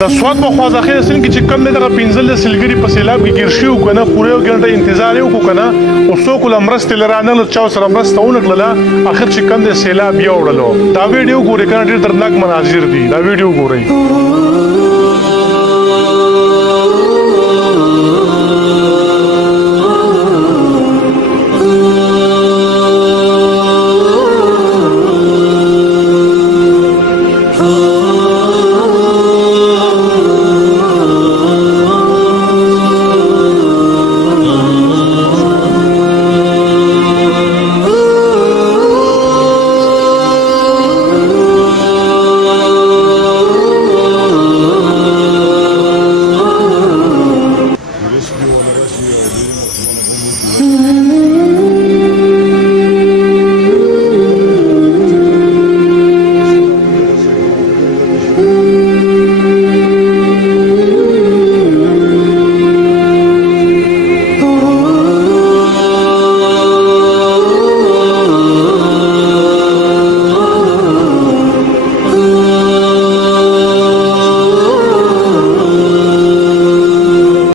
د سواد په خوا ځخه سن کې چې کم نه دغه پنځل د سلګری په سیلاب کې ګیر شو کنه پوره غنټه انتظار یو کو کنه او څو کول امرست لرانه له چا سره امرست ونکړه اخر چې کم د سیلاب یو وړلو دا ویډیو ګورې کنه ډېر دردناک مناظر دي دا ویډیو ګورئ